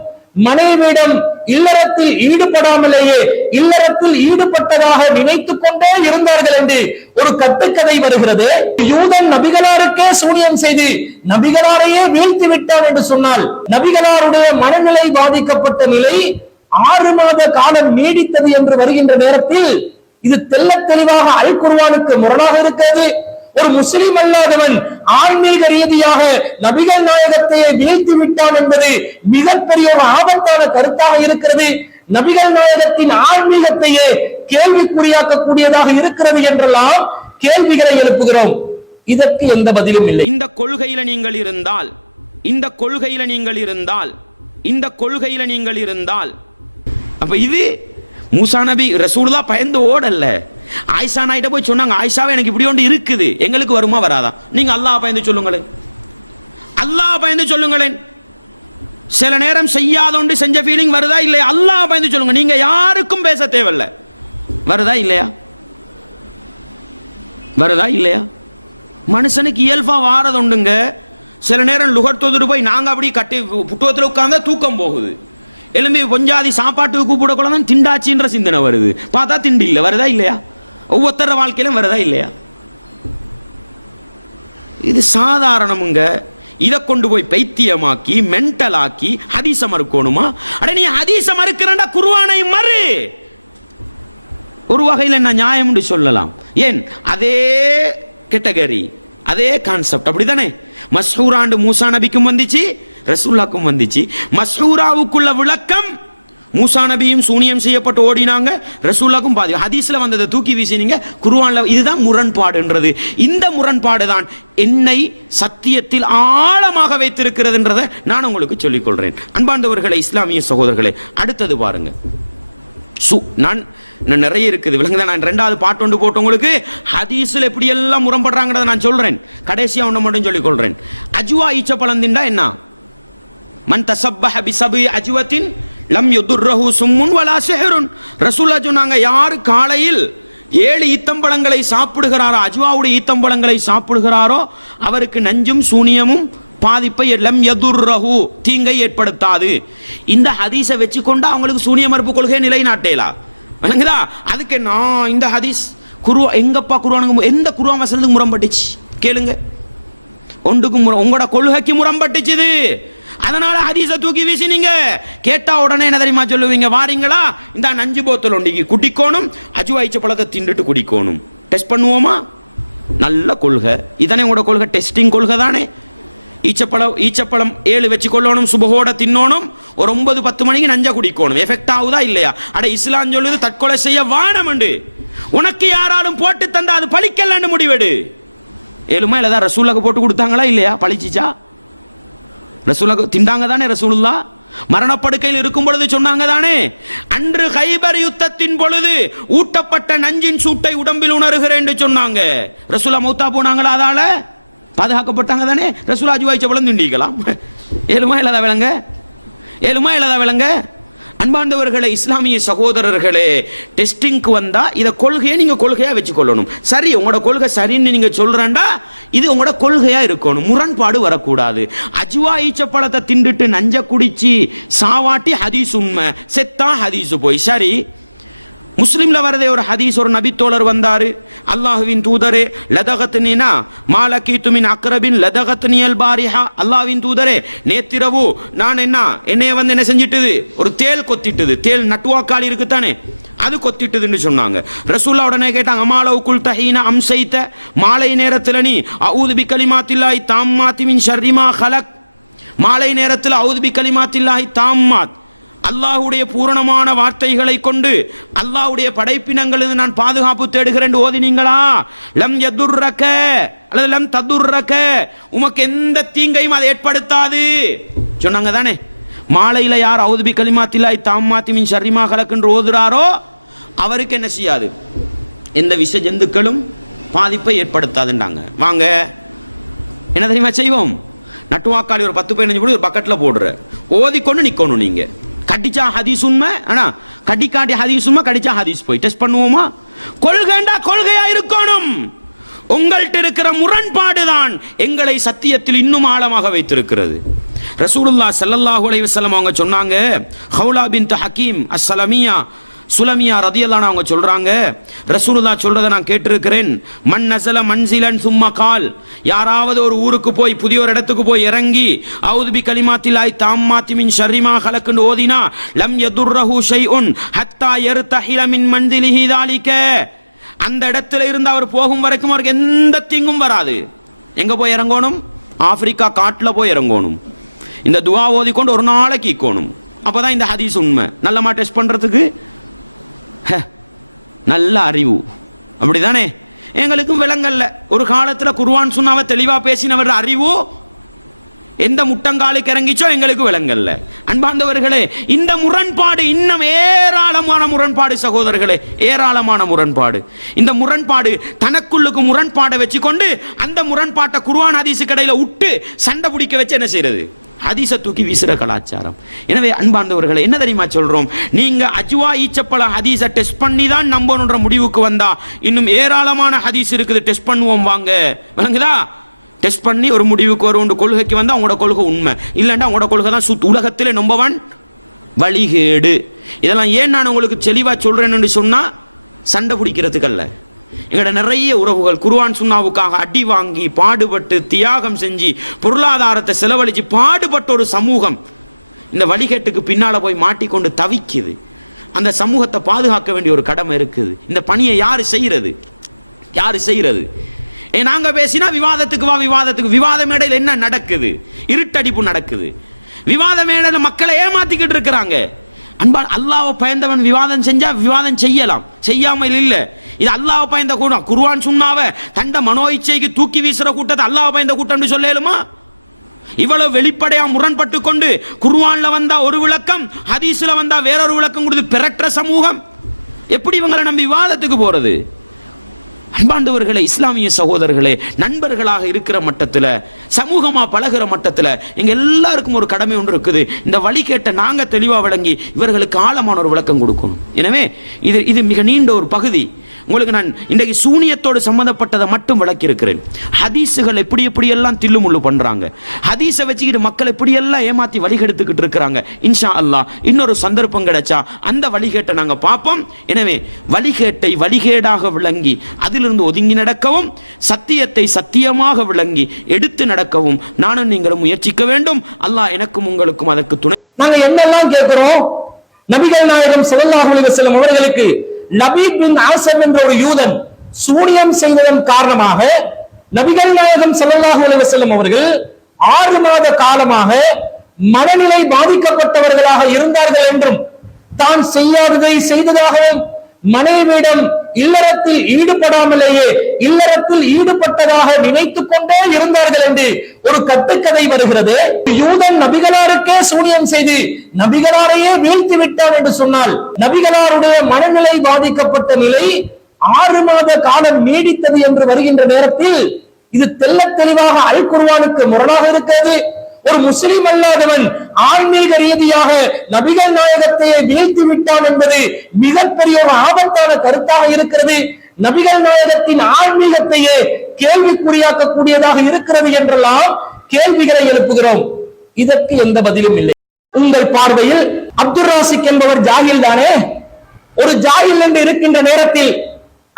மனைவியிடம் இல்லறத்தில் ஈடுபடாமலேயே இல்லறத்தில் ஈடுபட்டதாக நினைத்துக் கொண்டே இருந்தார்கள் என்று ஒரு கட்டுக்கதை வருகிறது. யூதன் நபிகளாருக்கே சூனியம் செய்து நபிகளாரையே வீழ்த்தி விட்டான் என்று சொன்னால், நபிகளாருடைய மனநிலை பாதிக்கப்பட்ட நிலை 6 மாத காலம் நீடித்தது என்று வருகின்ற நேரத்தில் இது தெள்ளத் தெளிவாக அல் குர்ஆனுக்கு முரணாக இருக்கிறது. ஒரு முஸ்லிம் அல்லாதவன் ஆன்மீக ரீதியாக நபிகள் நாயகத்தையே வீழ்த்தி விட்டான் என்பது மிகப்பெரிய ஒரு ஆபத்தான கருத்தாக இருக்கிறது. நபிகள் நாயகத்தின் ஆன்மீகத்தையே கேள்விக்குறியாக்கக்கூடியதாக இருக்கிறது என்றெல்லாம் கேள்விகளை எழுப்புகிறோம். இதற்கு எந்த பதிலும் இல்லை. இந்த கொள்கையில நீங்கள் இருந்தால், இந்த கொள்கையில நீங்கள் இருந்தால், இந்த கொள்கையில நீங்கள் இருந்தால், அப்ப இது மூசா நபி ரசூலுல்லாஹ் பயந்து ஓடல்ல. ஆயிஷா நாயிட்ட போய் சொன்னாங்க, ஆயிஷாவே எனக்கு இப்படி ஒன்று இருக்குது, எங்களுக்கு வருமா வராதா? நீங்க அல்லாஹ் பயந்து சொல்லுங்களேன், அல்லாஹ் பயந்து சொல்லுங்களேன். சில நேரம் செய்யாத ஒன்று செஞ்ச ஃபீலிங் வருதா இல்லையா? அல்லாஹ் பயந்து சொல்லுங்க, நீங்க யாருக்கும் பேச தேவையில்லை. வருதா இல்லையா? வருதா இல்லையா? மனுஷனுக்கு இயல்பா வாரது உண்டுங்க. சில நேரம் லுகர்த்தோதுட்டு போய் நாங்க அப்படி கட்டி புட்டுவத்தில் உட்கார்ந்தா தூக்கம் போகுது, எலும்பி கொஞ்சாதி சாப்பாட்டுக்கு கூப்பிடக்கூட தான் திண்டாச்சின்ற சிந்தனை வருது, பார்த்தா திண்டி இல்லை. வருதா இல்லையா? ஒவ்வொருத்தர வாழ்க்கையிலும் வருதா இல்லையா? இது சாதாரணமுங்க. இதை கொண்டு போய் பைத்தியமாக்கி மென்டலாக்கி ஹதீஸ மறுக்கணுமா? அட நீ ஹதீஸ மறுக்கிறண்டா குர்ஆனை மறு. ஒரு வகையில் என்ன நியாயம்னு சொல்லலாம். ஏன்? அதே கேட்டகரி, அதே கான்செப்ட், அப்படிதானே? மஸ்ஹூராண்டு மூசா நபிக்கும் வந்துச்சு, ரசூலுல்லாஹ்க்கும் வந்துச்சு. மஸ்ஹூராவுக்குள்ள விளக்கம், மூசா நபியும் சூனியம் செய்யப்பட்டு ஓடினாங்க, ரசூலுல்லாஹ்க்கும் பாதி. ஹதீஸ்ல வந்ததை தூக்கி வீசினீங்க, குர்ஆன்ல. இதுதான் முரண்பாடுன்றது. இந்த முரண்பாடு தான் என்னை சத்தியத்தில் ஆழமாக வைத்திருக்கிறதுன்றதை நான் உங்களுக்கு சொல்லிக் கொள்றேன். அன்பாண்டவர்களே, இஸ்லாமிய சகோதரர்களே, அடுத்தது பாருங்க. நான் நிறைய இருக்குது, விளங்குதா? நான் 2வது பாட்டு ஒன்று போட்டு உங்களுக்கு ஹதீஸ்ல எப்படி எல்லாம் முரண்படுறாங்கிறத நான் சொல்றேன். கடைசியா ஒன்று மட்டும் சொல்லிக் கொள்றேன். அஜ்வா ஈச்சப்பழம் திண்டா என்ன? மன் தஸப்பஹ பிஸபி அஜ்வத்தின் லம் யுதுர்ரஹு சும்முன் வலா சிஹ்ருன். ரசூலுல்லாஹ் சொன்னாங்க, யார் காலையில் 7 ஈத்தம்பழங்களை சாப்பிடுகிறாரோ, அஜ்வாவுடைய ஈத்தம்பழங்களை சாப்பிடுகிறாரோ, அவருக்கு நஞ்சும் சூனியமும் பாதிப்பை லம் யதுர்ரஹு தீங்கை ஏற்படுத்தாது. இந்த ஹதீஸை வச்சுக்கொண்டு அவங்களுக்கு சூனிய மறுப்பு கொள்கை நிலைநாட்டேலா? விளங்குதா? அதுக்கு நான் இந்த ஹதீஸ் எங்கப்பா குர்ஆனுக்கு எந்த குர்ஆன் வசனத்துக்கு முரண்பட்டுச்சு கேளுங்க. ஒன்றுக்கும் உங்களோட கொள்கைக்கு முரண்பட்டுச்சு இது. அதனால ஹதீஸை தூக்கி வீசினீங்க. கேட்டா உடனே என்ன தெரியுமா சொல்லுவீங்க? வாரீங்களா, இந்த நஞ்சு போத்தல் ஒண்டிக்கு குடிக்கணும், அஜுவா ஈச்ச பழத்தை திண்டுட்டு குடிக்கணும். டெஸ்ட் பண்ணுவோமா? நல்ல கொள்கை இதானே உங்களோட கொள்கை, டெஸ்டிங் கொள்கை தானே. ஈச்சப்பழம் 7 வச்சு கொள்ளணும், சுபகோட தின்னணும், ஒரு 9-10 மணிக்கு நஞ்சா குடிக்கணும். எஃபெக்ட் ஆகுதா இல்லையா? அட இஸ்லாம் சொல்லுது தற்கொலை செய்ய வானமண்டு. உனக்கு யாராலும் போட்டு தந்தா அது பழிக்கலன்னு முடிவெடு. 7 மைல தான் ரசூலுக்கு போட்டு கொடுத்தாங்களா இல்லையா? பழிச்சிச்சா? ரசூலுக்கு திண்டாங்க தானே. ரசூலுல்லா மரணப்படுக்கையில் இருக்கும் பொழுது சொன்னாங்க தானே, அன்று கைபர் யுத்தத்தின் பொழுது ஊட்டப்பட்ட நஞ்சின் சூட்டை உடம்பில் உணர்கிறேன் என்று சொன்னாங்க. ரசூலா மௌத்தா போனாங்களா? அதால பாதுகாக்கப்பட்டாங்க தானே. ரசூலா அஜுவா ஈச்ச பழம் திண்டிக்கலாம். 7 மைல தான் விளங்க, 7 மைல தான் விளங்க. அன்பாண்டவர்களே, இஸ்லாமிய சகோதரர்களே, டெஸ்டிங்க்கு வந்தா இதை கொள்கையை நீங்க கொள்கையா வச்சுக்கொள்ளணும். சரி, உங்களோட கொள்கை சரின்னு நீங்க சொல்றேன்டா, இது உங்களோட கொள்கையா இருக்கணும், முரண்பாடு வரக்கூடாது. அஜுவா ஈச்சப்பழத்தை திண்டுட்டு நஞ்ச குடிச்சு சாவாட்டி ஹதீஸ் உண்மை, செத்தா ஹதீஸ் போய். சரி, முஸ்லிம்ல வரதே ஒரு ஹதீஸ், ஒரு நபி தோழர் வந்தாரு, அல்லாஹ்வின் தூதரே லதகத்னினா மாலகீது மின் அக்ரபின் லதகத்னியல் பாரிஹா, அல்லாஹ்வின் தூதரே நேத்திரவு நான் என்னைய வந்து என்ன செஞ்சிட்டது, ஒரு தேல் கொத்திட்டது. தேல் நட்டுவாக்காளி இருக்குத்தானே, அது கொத்திட்டதுன்னு சொன்னாங்க. ரசூல்லா உடனே கேட்டாங்க, அமாலவு குல் தஹீனா அம்சைத்த, மாலை நேரத்தில் நீ அஊது பி கலிமாத்தில்லாஹி தாம்மாத்தி மின் ஷர்ரி மா ஹலக், மாலை நேரத்தில் அஊது பி கலிமாத்தில்லாஹி தாம்மாத், அல்லாஹ்வுடைய பூரணமான வார்த்தைகளை கொண்டு அல்லாஹ்வுடைய படைப்பினங்களிலிருந்து நான் பாதுகாப்பு தேடுகிறேன் ஓதினீங்களா? லம் யதுர்ரக அல்லது லம் ததுர்ரக, உமக்கு எந்த தீங்கையும் அதை ஏற்படுத்தாது சொன்னாங்க தானே. மாலையில யார் அஊது பி கலிமாத்தில்லாஹி தாம்மாத்தி மின் ஷர்ரி மா ஹலக் என்று ஓதுறாரோ அவருக்கு என்ன செய்யாது, எந்த விஷ ஜந்துக்களும் பாதிப்பை ஏற்படுத்தாதுன்றாங்க. வாங்க என்ன தெரியுமா செய்வோம், நட்டுவாக்காளி ஒரு 10-15 கூட ஒரு பக்கெட்டில் போடுற, ஓதிக்கொண்டு நிற்கணும். நீங்க கடிச்சா ஹதீஸ் உண்மை, ஆனா கடிக்காட்டி ஹதீஸ் உண்மை, கடிச்சா ஹதீஸ் போய் டெஸ்ட் பண்ணுவோமா? கொள்கைண்டா கொள்கையா இருக்கணும். உங்கள்கிட்ட இருக்கிற முரண்பாடு தான் எங்களை சத்தியத்தில் இன்னும் ஆழமாக வைத்திருக்கிறது. ரசூலுல்லாஹ் ஸல்லல்லாஹு அலைஹி வஸல்லம் அவங்க சொன்னாங்க, ஹவுலா பின்த் ஹக்கீம் அஸ்ஸலமியா சுலமியா ரதியல்லாஹு அவங்க சொல்றாங்க, ரசூலுல்லாஹ் சொல்றதை நான் கேட்டிருக்கிறேன், மன் நஸல மன்சிலன் சும்மா கால், யாராவது ஒரு ஊருக்கு போய் புதிய ஒரு இடத்துக்கு போய் இறங்கி அஊது பி கலிமாத்தில்லாஹி தாம்மாத்தி மின் ஷர்ரி மா ஹலக்னு ஓதினா லம் யதுர்ரஹு ஷைஉன் ஹத்தா யர்தஹில மின் மன்சிலிஹி தாலிக, அந்த இடத்துல இருந்து அவர் போகும் வரைக்கும் அவருக்கு எந்த தீங்கும் வராது. எங்க போய் இறங்கணும்? ஆப்பிரிக்கா காட்டில் போய் இறங்கணும். இந்த துஆ ஓதிக்கொண்டு ஒரு நாளைக்கு ஈக்கணும். அப்பதான் இந்த ஹதீஸ் உண்மை. நல்லமா டெஸ்ட் பண்றதுக்கு நல்ல அறிவு, அப்படிதானே? எங்களுக்கும் விளங்கல்ல. ஒரு காலத்தில் குர்ஆன் சுன்னாவை தெளிவா பேசினவர் அறிவு எந்த முட்டங்காலுக்கு இறங்கிச்சோ எங்களுக்கு விளங்கல்ல. அன்பார்ந்தவர்களே, இந்த முரண்பாடு இன்னும் ஏராளமான முரண்பாடு சகோதரர்களே, ஏராளமான முரண்பாடு. இந்த முரண்பாடு தனக்குள்ளுக்கு முரண்பாடை வச்சுக்கொண்டு அந்த முரண்பாட்டை குர்ஆன் ஹதீஸ் கடையில் விட்டு சண்டை பிடிக்க வச்சு என்ன செய்யறது? ஹதீஸை தூக்கி வீசுற கலாச்சாரம். எனவே அன்பார்ந்தவர்களை என்ன தெரியுமா சொல்றோம், நீங்க அஜ்வா ஈச்சப்பழ ஹதீஸை டெஸ்ட் பண்ணி தான் நம்பணுன்ற முடிவுக்கு வந்தா இன்னும் ஏராளமான ஹதீஸ் இருக்குது, டெஸ்ட் பண்ணுவோம் வாங்க. விளங்குதா? டெஸ்ட் பண்ணி ஒரு முடிவுக்கு வரும் கொள்கைக்கு வந்தா உங்களோட கொள்கை உண்மை, இல்லைன்னா உங்களோட கொள்கை தான் உலகத்தில் நம்பவன் வழிகேடு. இதெல்லாம் ஏன் நான் உங்களுக்கு தெளிவா சொல்றேன்னு சொன்னா சண்டை பிடிக்கிறதுக்கு அல்ல. எங்களோட நிறைய உறவுகள் குர்ஆன் சுன்னாவுக்காக அடி வாங்கி பாடுபட்டு தியாகம் செஞ்சு பொருளாதாரத்தை செலவழிச்சு பாடுபட்ட ஒரு சமூகம் இந்த வழிகேட்டுக்கு பின்னால போய் மாட்டிக்கொண்டு தவிக்குது. அந்த சமூகத்தை பாதுகாக்க வேண்டிய ஒரு கடமை இருக்குது. இந்த பணியை யாரு செய்யறது? யாரு செய்யறது? நாங்க பேசினா விவாதத்துக்கு வா, விவாதத்துக்கு. விவாத மேடையில் என்ன நடக்குது? இருட்டடிப்பு நடக்குது. விவாத மேடையில் மக்களை ஏமாத்திக்கிட்டு இருக்கிறாங்க. அன்பா, அல்லாஹ்வை பயந்தவன் விவாதம் செஞ்சா விவாதம் செய்யலாம், செய்யாமல் இல்லை. இது அல்லாஹ்வை பயந்த கூட்டம். குர்ஆன் சுன்னாவை தண்ட மனோ இச்சைக்கு தூக்கி வீசுற கூட்டத்தை அல்லாஹ்வை பயந்த கூட்டம் சொல்லலுமா? இவ்வளவு வெளிப்படையா முரண்பட்டு கொண்டு குர்ஆன்ல வந்தா ஒரு விளக்கம், ஹதீஸ்ல வந்தா வேறொரு விளக்கம் கொடுத்து பெறற்ற சமூகம் எப்படி இவங்களை நம்பி விவாதத்துக்கு போறது? அன்பாண்டவர்களே, இஸ்லாமிய சகோதரர்களே, நண்பர்களாக இருக்கிற மட்டத்தில், சமூகமா பழகிற மட்டத்தில் எங்க எல்லாருக்கும் ஒரு கடமை ஒன்று இருக்குது. இந்த வழி கேட்ட நாங்க தெளிவா விளங்கி இவர்களுக்கு ஆழமான ஒரு விளக்கம் கொடுக்கணும். எனவே இது மிக நீண்ட ஒரு பகுதி. உங்களுக்கு நான் இன்றைக்கு சூனியத்தோடு சம்பந்தப்பட்டதை மட்டும் விளக்கி இருக்கிறேன். ஹதீஸுகள் எப்படி எப்படியெல்லாம் தில்லுமுள்ளு பண்றாங்க, ஹதீஸை வச்சுக்கிட்டு மக்கள் எப்படியெல்லாம் ஏமாத்தி வழிகெடுத்துக்கிட்டு இருக்கிறாங்க. இன்ஷா அல்லாஹ் இன்னொரு சந்தர்ப்பம் கிடைச்சா அந்த வழிகேட்டை நாங்க பார்ப்போம். எனவே வழிகேட்டை வழிகேடாக விளங்கி அதிலிருந்து ஒதுங்கி நடக்கவும், சத்தியத்தை சத்தியமாக விளங்கி எடுத்து நடக்கவும் நானும் நீங்களும் முயற்சிக்க வேண்டும். அல்லாஹ் எனக்கும் உங்களுக்கும் அதற்கு துணை. நாங்க என்னெல்லாம் கேட்கிறோம், நபிகள் நாயகம் ஸல்லல்லாஹு அலைஹி வஸல்லம் அவர்களுக்கு லபீத் பின் ஆஸம் என்ற ஒரு யூதன் சூனியம் செய்ததன் காரணமாக நபிகள் நாயகம் ஸல்லல்லாஹு அலைஹி வஸல்லம் அவர்கள் 6 மாத காலமாக மனநிலை பாதிக்கப்பட்டவர்களாக இருந்தார்கள் என்றும், தான் செய்யாததை செய்ததாகவும், மனைவியிடம் இல்லறத்தில் ஈடுபடாமலேயே இல்லறத்தில் ஈடுபட்டதாக நினைத்துக் கொண்டே இருந்தார்கள் என்று ஒரு கட்டுக்கதை வருகிறது. யூதன் நபிகளாருக்கே சூனியம் செய்து நபிகளாரையே வீழ்த்தி விட்டான் என்று சொன்னால், நபிகளாருடைய மனநிலை பாதிக்கப்பட்ட நிலை 6 மாத காலம் நீடித்தது என்று வருகின்ற நேரத்தில் இது தெள்ளத் தெளிவாக அல் குர்ஆனுக்கு முரணாக இருக்கிறது. ஒரு முஸ்லிம் அல்லாதவன் ஆன்மீக ரீதியாக நபிகள் நாயகத்தையே வீழ்த்தி விட்டான் என்பது மிகப்பெரிய ஒரு ஆபத்தான கருத்தாக இருக்கிறது. நபிகள் நாயகத்தின் ஆன்மீகத்தையே கேள்விக்குறியாக்கக்கூடியதாக இருக்கிறது என்றெல்லாம் கேள்விகளை எழுப்புகிறோம். இதற்கு எந்த பதிலும் இல்லை. உங்கள் பார்வையில் அப்துல் ராசிக் என்பவர் ஜாகில் தானே? ஒரு ஜாகில் என்று இருக்கின்ற நேரத்தில்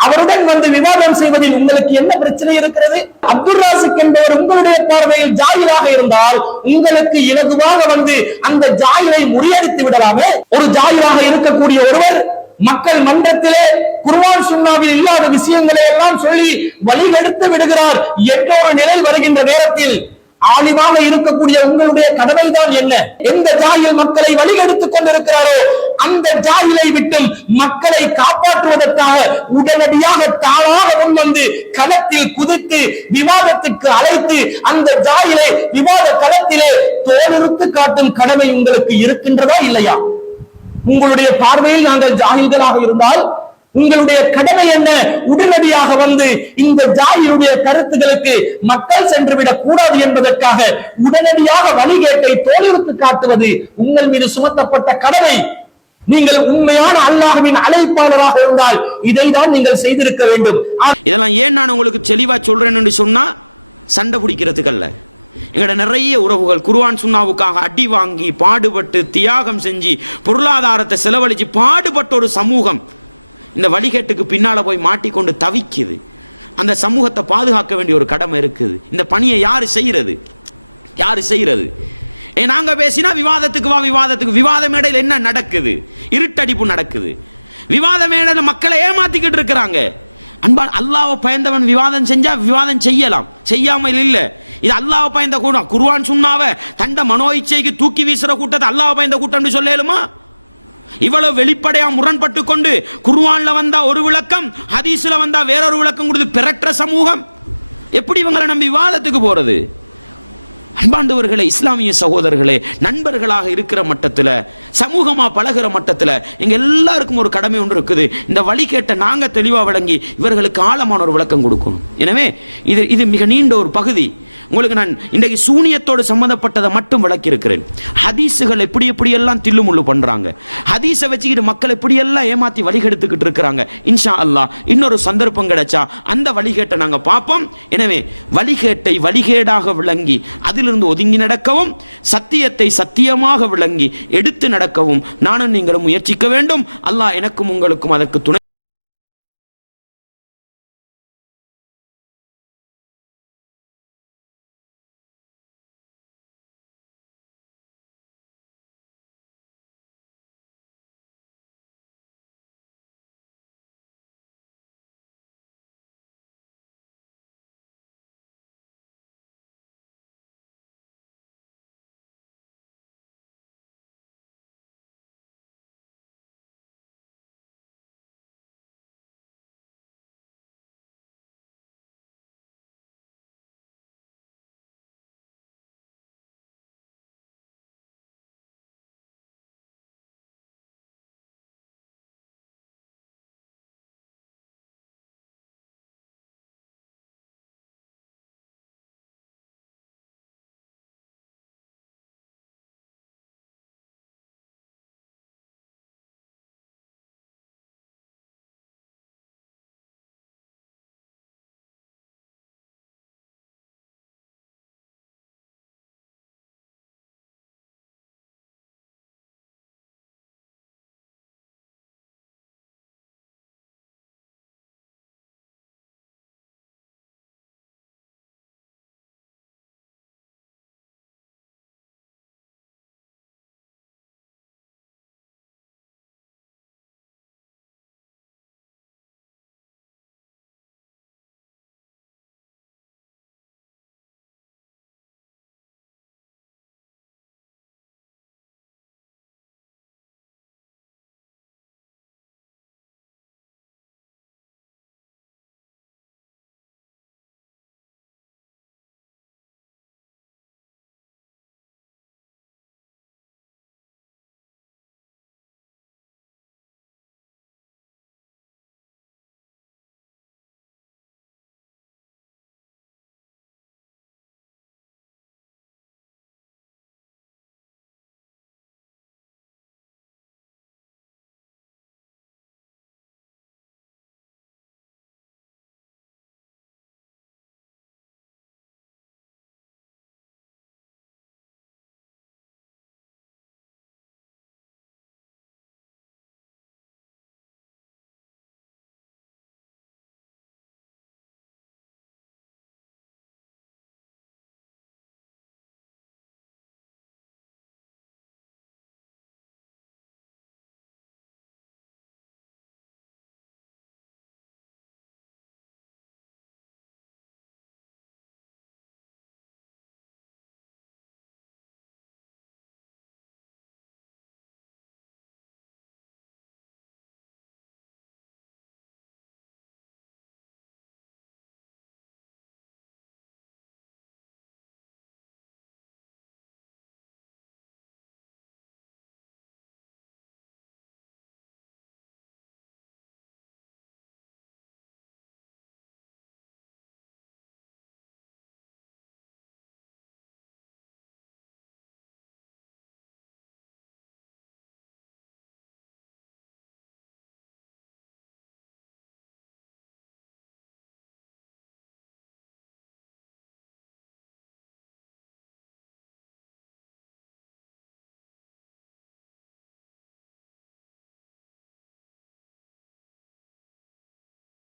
அவருடன் வந்து விவாதம் செய்வதில் உங்களுக்கு என்ன பிரச்சனை இருக்கிறது? அப்துல் ராசிக் என்பவர் உங்களுடைய பார்வையில் ஜாகிலாக இருந்தால் உங்களுக்கு இலகுவாக வந்து அந்த ஜாகிலை முறியடித்து விடலாமே. ஒரு ஜாகிலாக இருக்கக்கூடிய ஒருவர் மக்கள் மன்றத்திலே குர்ஆன் சுன்னாவில் இல்லாத விஷயங்களை எல்லாம் சொல்லி வழிகெடுத்து விடுகிறார் என்ற ஒரு நிலை வருகின்ற நேரத்தில் ஆலிமாக இருக்கக்கூடிய உங்களுடைய கடமைதான் என்ன? எந்த ஜாகில் மக்களை வழிகெடுத்துக் கொண்டிருக்கிறாரோ அந்த ஜாகிலை விட்டும் மக்களை காப்பாற்றுவதற்காக உடனடியாக தானாக முன்வந்து களத்தில் குதித்து விவாதத்துக்கு அழைத்து அந்த ஜாகிலை விவாத களத்திலே தோலுறுத்து காட்டும் கடமை உங்களுக்கு இருக்கின்றதா இல்லையா? உங்களுடைய பார்வையில் நாங்கள் ஜாகில்களாக இருந்தால் உங்களுடைய கடமை என்ன? உடனடியாக வந்து இந்த ஜாகிலுடைய கருத்துகளுக்கு மக்கள் சென்றுவிடக் கூடாது என்பதற்காக உடனடியாக வழிகேட்டை தோலுறுத்து காட்டுவது உங்கள் மீது சுமத்தப்பட்ட கடமை. நீங்கள் உண்மையான அல்லாஹ்வின் அழைப்பாளராக இருந்தால் இதை தான் நீங்கள் செய்திருக்க வேண்டும். இதெல்லாம் ஏன் நான் உங்களுக்கு தெளிவா சொல்றேன்னு சொன்னா, சண்டை பிடிக்கிறதுக்கு அல்ல. எங்களோட நிறைய உறவுகள் குர்ஆன் சுன்னாவுக்காக அடி வாங்கி பாடுபட்டு தியாகம் செஞ்சு பொருளாதாரத்தை செலவழிச்சு பாடுபட்ட ஒரு சமூகம் இந்த வழிகேட்டுக்கு பின்னால போய் மாட்டிக்கொண்டு தவிக்குது. அந்த சமூகத்தை பாதுகாக்க வேண்டிய ஒரு கடமை இருக்குது. இந்த பணியை யாரு செய்யறது? நாங்க பேசினா விவாதத்துக்கு வா, விவாத மேடையில் என்ன நடக்குது? இருட்டடிப்பு நடக்குது. விவாத மேடையில் மக்களை ஏமாத்திக்கிட்டு இருக்கிறாங்க. அன்பா, அல்லாஹ்வை பயந்தவன் விவாதம் செஞ்சா விவாதம் செய்யலாம், செய்யாமல் இல்லை. இது அல்லாஹ்வை பயந்த கூட்டம். குர்ஆன் சுன்னாவை தண்ட மனோ இச்சைக்கு தூக்கி வீசுற கூட்டத்தை அல்லாஹ்வை பயந்த கூட்டம் சொல்லலுமா? இவ்வளவு வெளிப்படையா முரண்பட்டு கொண்டு குர்ஆன்ல வந்தா ஒரு விளக்கம், ஹதீஸ்ல வந்தா வேறொரு விளக்கம் கொடுத்து பெறற்ற சமூகம் எப்படி இவங்களை நம்பி விவாதத்துக்கு போறது? அன்பாண்டவர்களே, இஸ்லாமிய சகோதரர்களே, நண்பர்களாக இருக்கிற மட்டத்தில், சமூகமா பழகிற மட்டத்தில் எங்க எல்லாருக்கும் ஒரு கடமை ஒன்று இருக்குது. இந்த வழிகேட்ட நாங்க தெளிவா விளங்கி இவர்களுக்கு ஆழமான ஒரு விளக்கம் கொடுக்கணும். எனவே இது மிக நீண்ட ஒரு பகுதி. உங்களுக்கு நான் இன்றைக்கு சூனியத்தோடு சம்பந்தப்பட்டதை மட்டும் விளக்கி இருக்கிறேன். ஹதீஸுகள் எப்படி எப்படியெல்லாம் தில்லுமுள்ளு பண்றாங்க, ஹதீஸை வச்சுக்கிட்டு மக்கள் எப்படியெல்லாம் ஏமாத்தி வழிகெடுத்துக்கிட்டு இருக்கிறாங்க. இன்ஷா அல்லாஹ் இன்னொரு சந்தர்ப்பம் கிடைச்சா அந்த வழிகேட்டை நாங்க பார்ப்போம். எனவே வழிகேட்டை வழிகேடாக விளங்கி அதிலிருந்து ஒதுங்கி நடக்கவும், சத்தியத்தை சத்தியமாக விளங்கி எடுத்து நடக்கவும் நானும் நீங்களும் முயற்சிக்க வேண்டும். அல்லாஹ் எனக்கும் உங்களுக்கும் அதற்கு துணை.